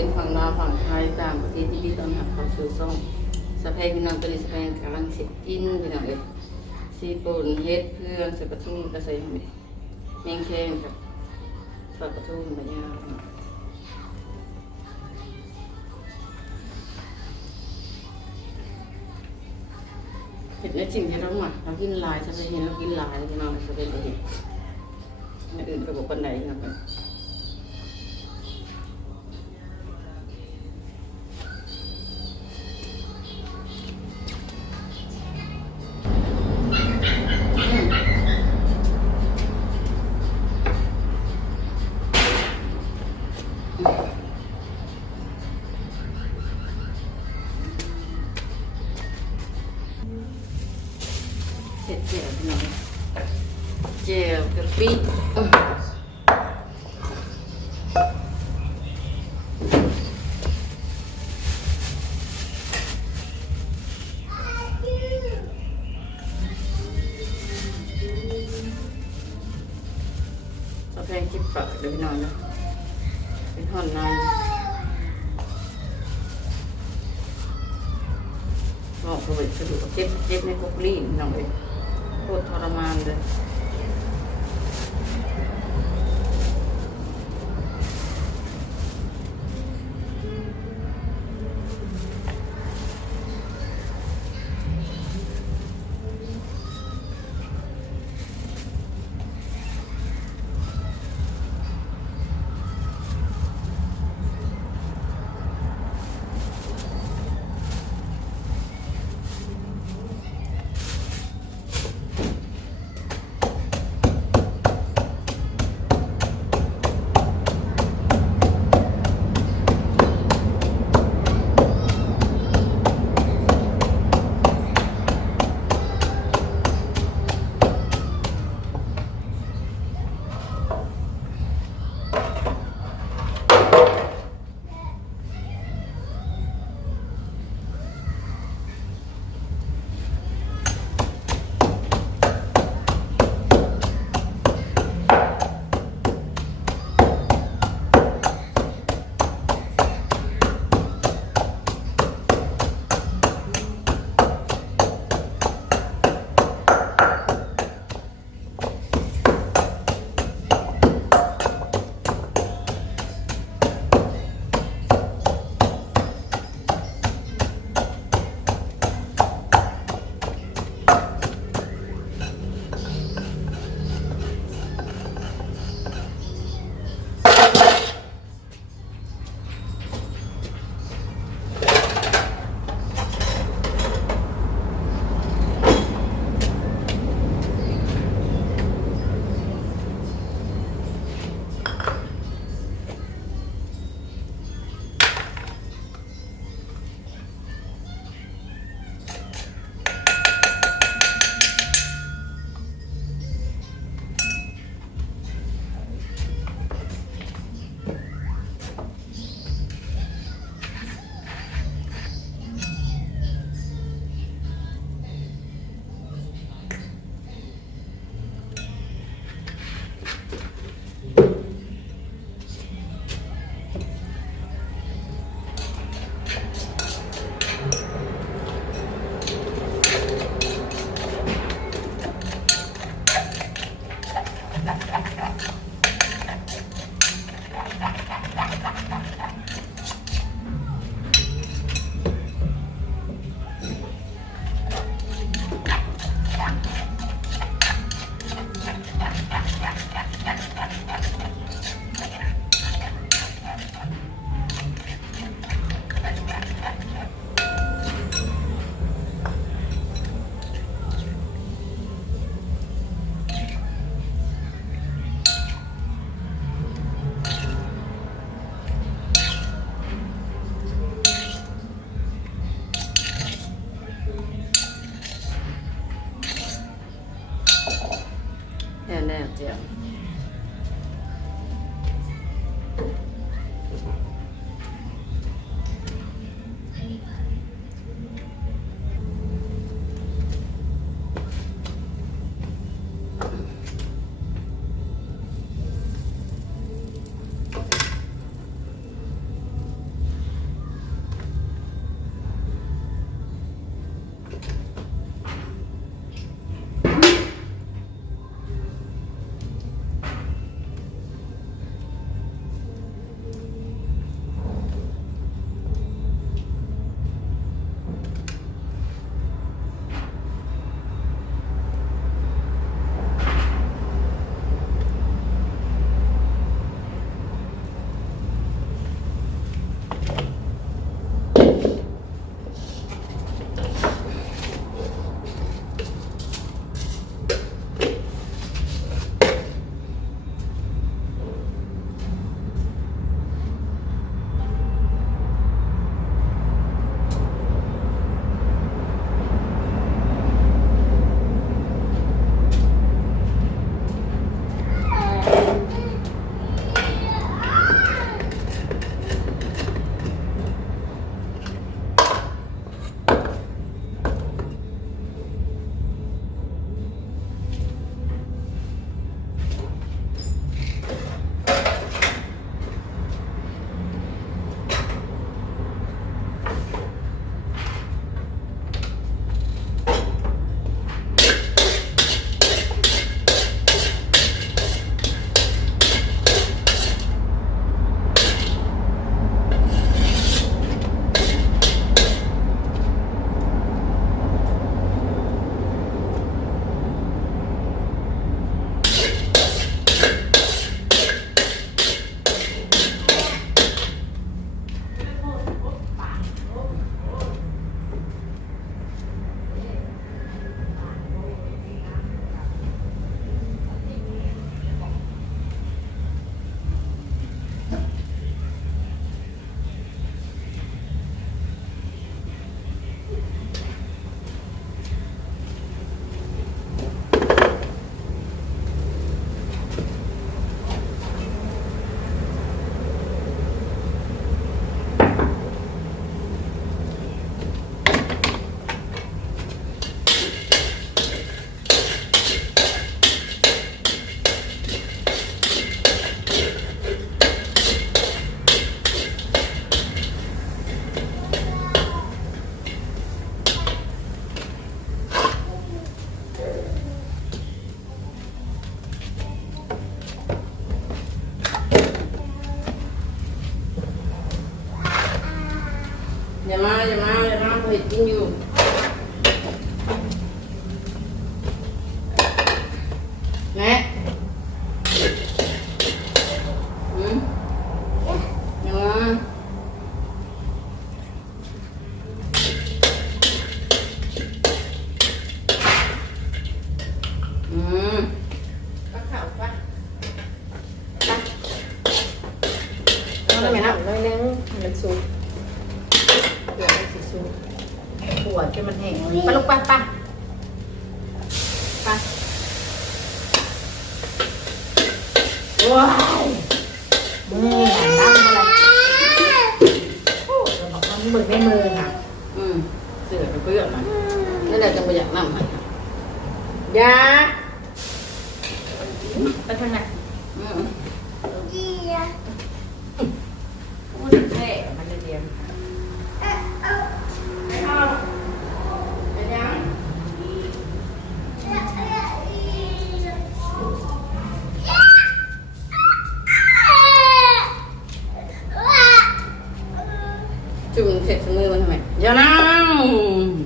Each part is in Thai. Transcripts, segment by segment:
เป็นฝั่งลาวฝั่งไทยต่างประเทศที่พี่ต้อนรับเขาสู่ซ่องสะเพพี่น้องตัวนี้สะเพกำลังเสร็จกินพี่น้องเลยซีปูนเฮ็ดเพื่อนใส่ปลาทูกระใส่แมงแคงครับทอดปลาทูแบบนี้เห็ดในสิ่งที่เราหมักเรากินลายจะไปเห็นเรากินลายพี่น้องจะเป็นอะไรอย่างอื่นก็บอกคนไหนครับเสร็จเจียวพี่น้องเจียวกะปิสะเพจิบปากเดี๋ยวพี่น้องนะเป็นห่อนในบอกเขาไปสะดวกเจ็บในพวกรีบน้องเลยโคตรทรมานเลยแน่ๆเจียว จนมันแห้งไปลูกไปไปว้ายมือดำอะไรโอ้จะบอกว่ามือไม่มือค่ะเสือเพื่อนนะนี่แหละจะประหยัดน้ำมันยาไปทางไหนโอ้ยแม่มันเรียนไม่เอาไปยังจุ่มเสร็จมือมันทำไมอย่านั่ง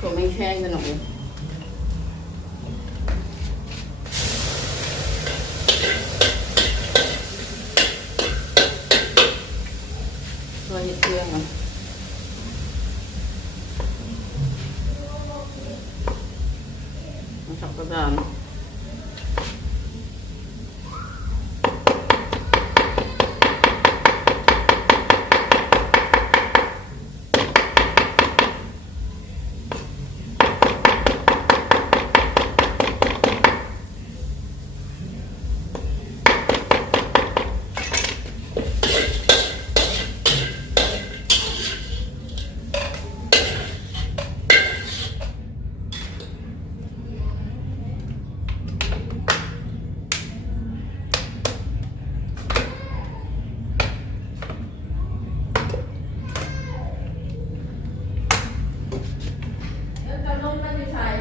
ผมไม่แข็งกันหน่อยตัวเชื่องอ่ะมันสับกระดาน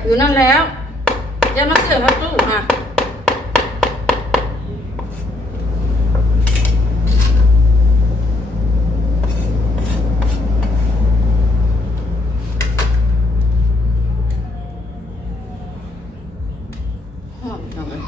อยู่นั่นแล้วอย่ามาเสือกมาตู้ค่ะหอมจังเลย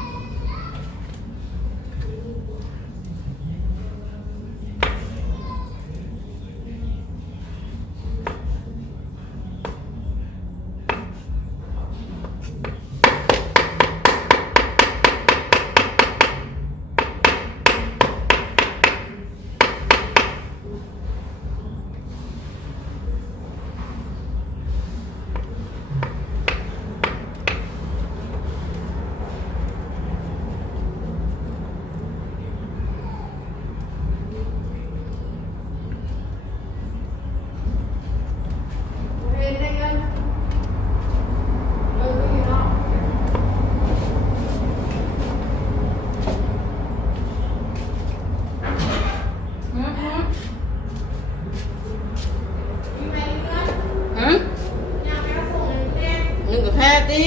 นึกกับแพ้ตี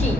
กี่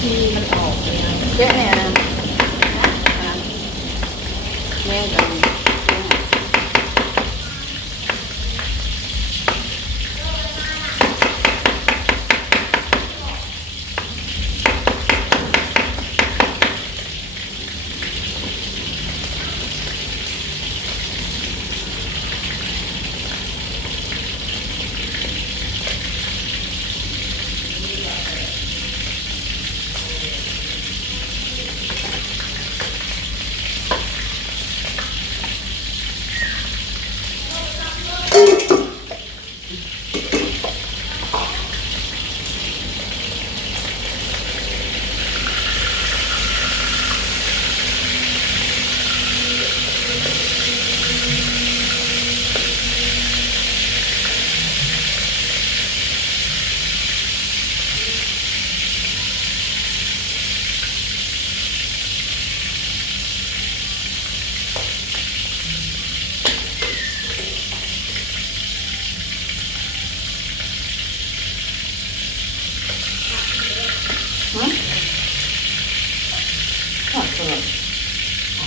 ที่มันออกเลยนะ แค่เนี่ยนะแม่งกันขอดตัว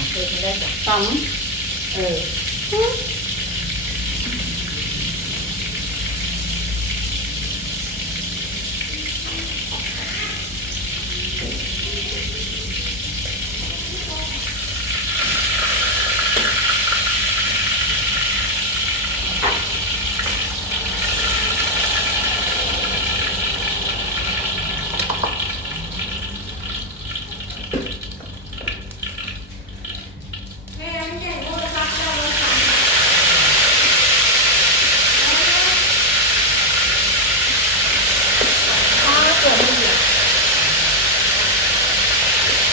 เคยไม่ได้จ้ะ ตั้ม เออ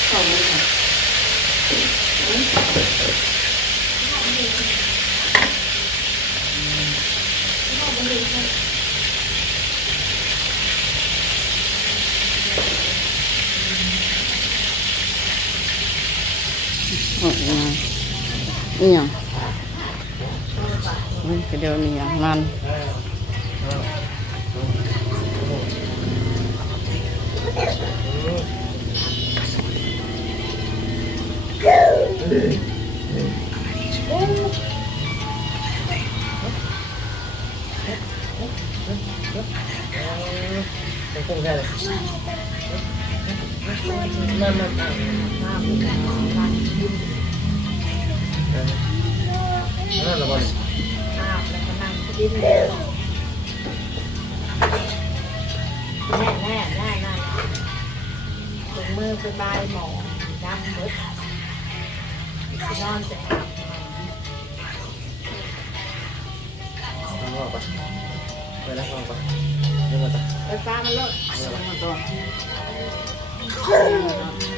เข้ามือค่ะโอ้ยนี่ยังเดี๋ยวนี่ยังมันkhông ra được năm năm nó là bao อ้าวแล้วก็นั่งดิ้นแน่ถุงมือเป็นใบหมอดำหมดนอนจะ không vào vậy là không vào nhưng mà ta ไฟฟ้ามันลด มาตัว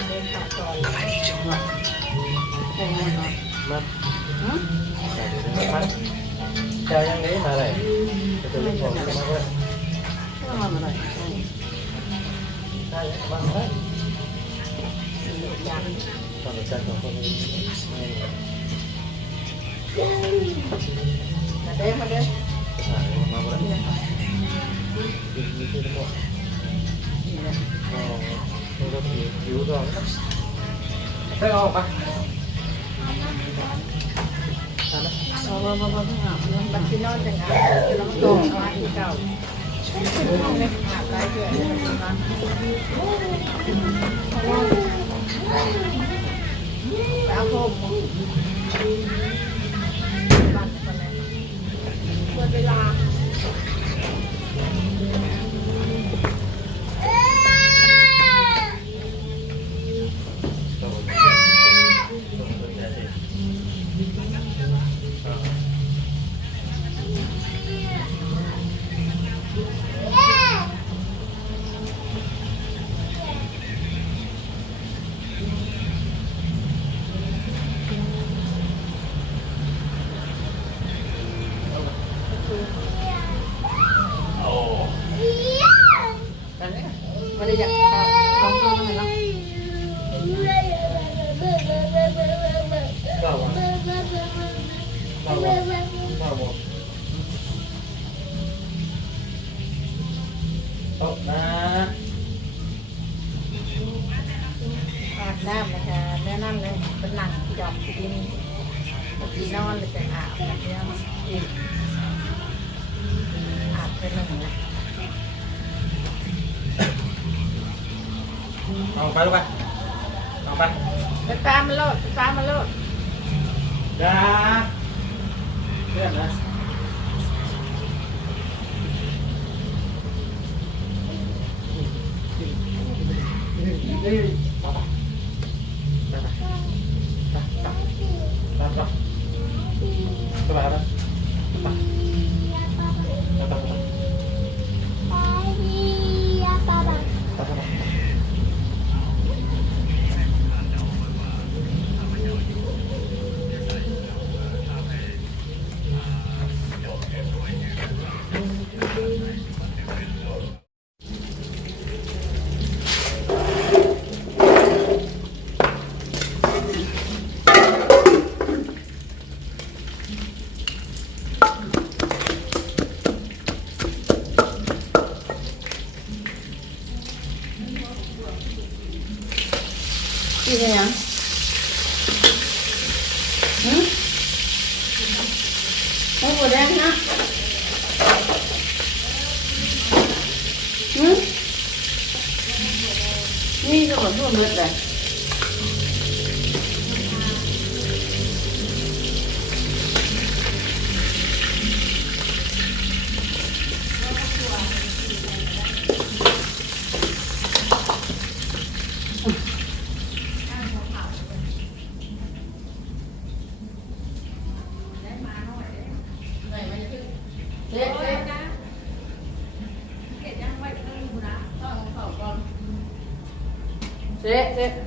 เดินต่อต่อ แค่นี้ตัว mất mắt chào em đấy mà này từ lúc một cái mắt đấy ก็มาอะไร đây mắt đấy ยัง còn được chân còn không มาเด้มาเด้ thả mà vào đấy đi chơi được không tôi có cứu rồi thấy không ba บัตรที่นอนจะงานแล้วมันโตมาที่เก่าห้องไม่ขาดได้เพื่อนแล้วผมบัตรคนไหนเปิดเวลา ไม่ได้อยากเข้าห้องก็ไม่รับ vào vào vào một ốc đá น้ำนะคะแม่น้ำเลยเป็นหลังที่ดอกที่ดินที่นอนเลยจะอาบแบบนี้อาบเป็นหนึ่งนะ เอาไปลูกไปเอาไป ไปตามมันโลดไปตามมันโลด อย่าเพื่อนนะกินยังโอ้โหแดงนะนี่ก็หมดทั่วเมืองเลยเจ๊เจ๊เจ๊เ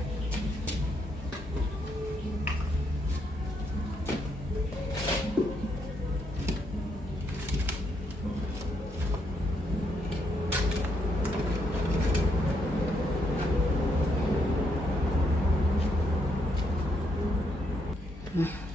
จ๊